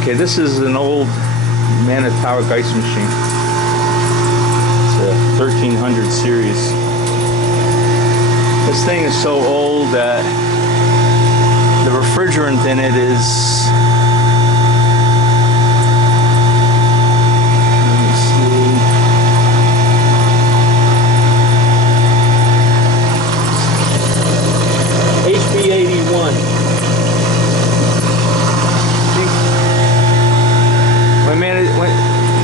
Okay, this is an old Manitowoc ice machine. It's a 1300 series. This thing is so old that the refrigerant in it is, let me see, HB81. When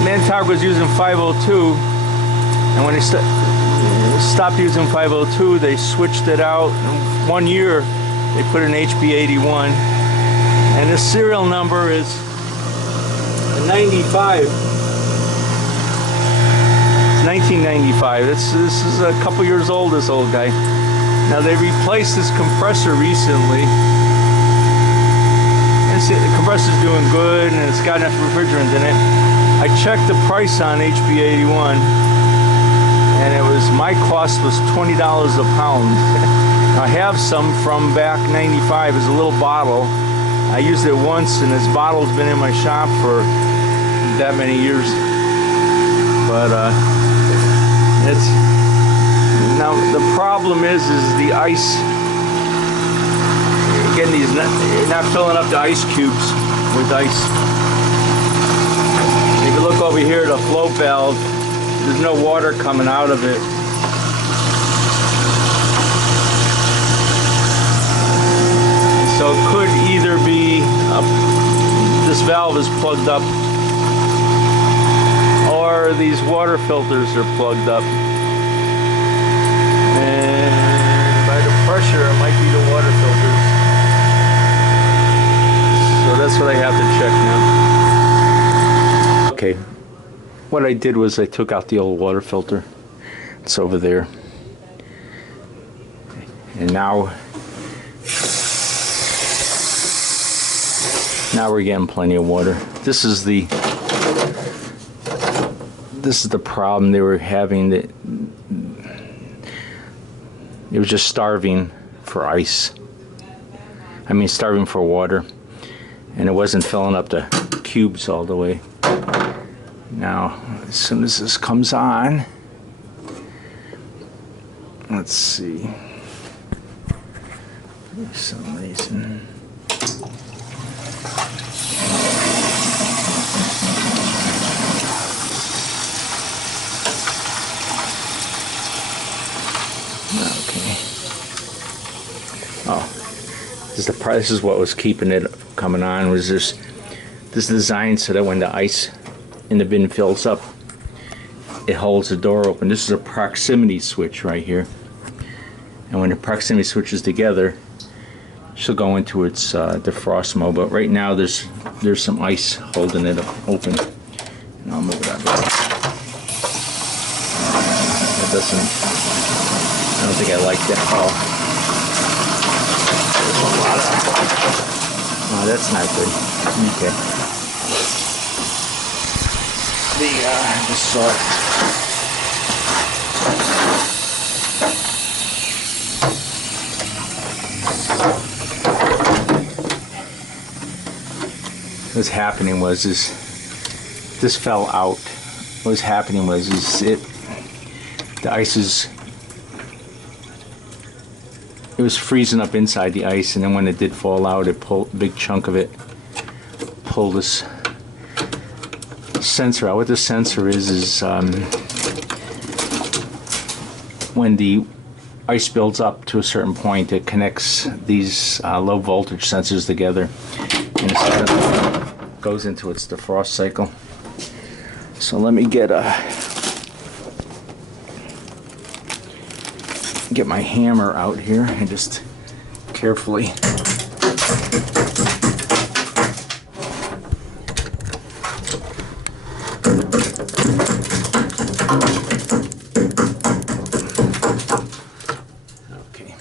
Manitowoc was using 502, and when they stopped using 502, they switched it out. In 1 year, they put in HB81, and the serial number is 95. It's 1995. This is a couple years old, this old guy. Now they replaced this compressor recently. The compressor's doing good, and it's got enough refrigerant in it. I checked the price on HB81, and my cost was $20 a pound. I have some from back 95 as a little bottle. I used it once, and this bottle's been in my shop for that many years. But now the problem is the ice. Getting these, you're not filling up the ice cubes with ice. If you look over here, the float valve, there's no water coming out of it. So it could either be this valve is plugged up, or these water filters are plugged up. And by the pressure, it might be the water filters. So that's what I have to check now. Okay, what I did was I took out the old water filter. It's over there. And now we're getting plenty of water. This is the problem they were having. It was just starving for ice. I mean, starving for water. And it wasn't filling up the cubes all the way. Now, as soon as this comes on, let's see. For some reason. Okay. Oh. This is what was keeping it coming on, was this design so that when the ice in the bin fills up, it holds the door open. This is a proximity switch right here, and when the proximity switches together, she'll go into its defrost mode. But right now there's some ice holding it open, and I'll move it out. That doesn't. I don't think I like that. Oh, that's not good. Okay. The salt. What's happening was this fell out. What was happening was the ice it was freezing up inside the ice, and then when it did fall out, it pulled a big chunk of it, pulled this sensor out. What this sensor is when the ice builds up to a certain point, it connects these low voltage sensors together, and it goes into its defrost cycle. So let me get my hammer out here and just carefully okay.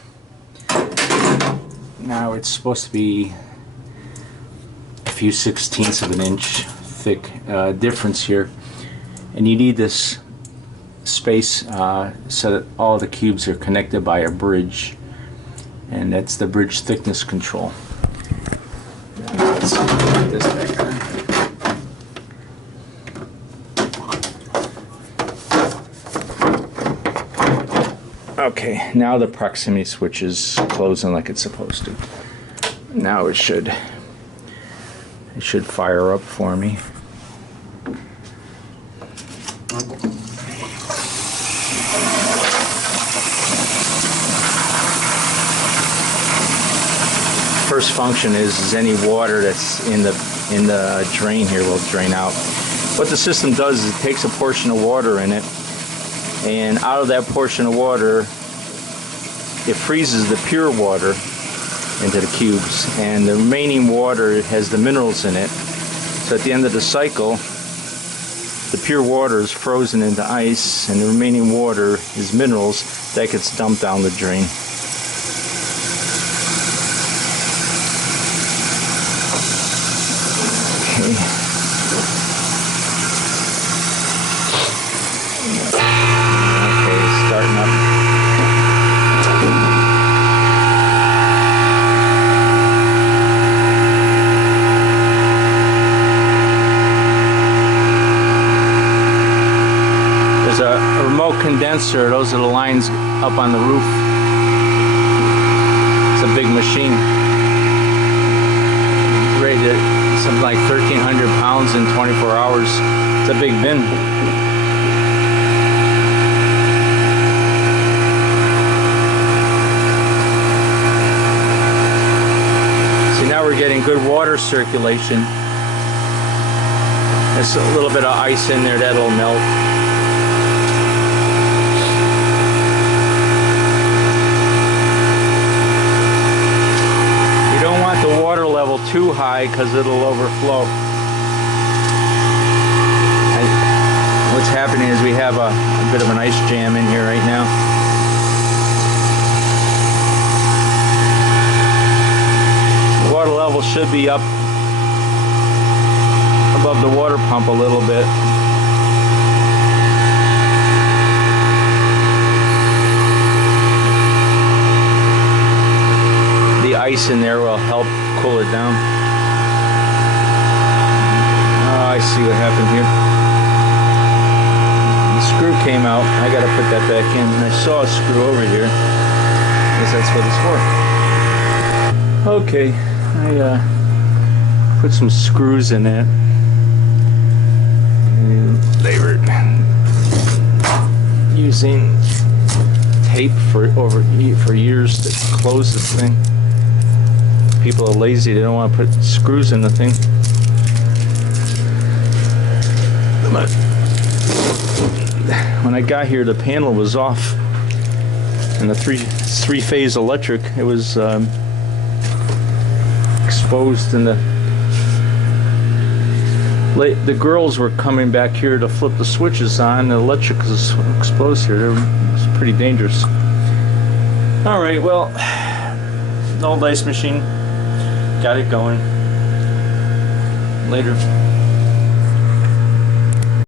Now it's supposed to be a few 1/16 of an inch thick difference here, and you need this space so that all the cubes are connected by a bridge, and that's the bridge thickness control. Let's put this back on. Okay, now the proximity switch is closing like it's supposed to. Now it should fire up for me. First function is any water that's in the drain here will drain out. What the system does is it takes a portion of water in it, and out of that portion of water it freezes the pure water into the cubes, and the remaining water has the minerals in it. So at the end of the cycle, the pure water is frozen into ice, and the remaining water is minerals that gets dumped down the drain. Condenser, those are the lines up on the roof. It's a big machine. Rated something like 1,300 pounds in 24 hours. It's a big bin. See, now we're getting good water circulation. There's a little bit of ice in there that'll melt. Too high because it'll overflow. And what's happening is we have a bit of an ice jam in here right now. The water level should be up above the water pump a little bit. The ice in there will help cool it down. Oh, I see what happened here. The screw came out. I gotta put that back in. And I saw a screw over here. I guess that's what it's for. Okay, I put some screws in it. And they were using tape for years to close this thing. People are lazy, they don't want to put screws in the thing. But when I got here, the panel was off, and the three-phase electric, it was exposed, and the girls were coming back here to flip the switches on. The electric was exposed here. It was pretty dangerous. All right, well, the old ice machine. Got it going. Later.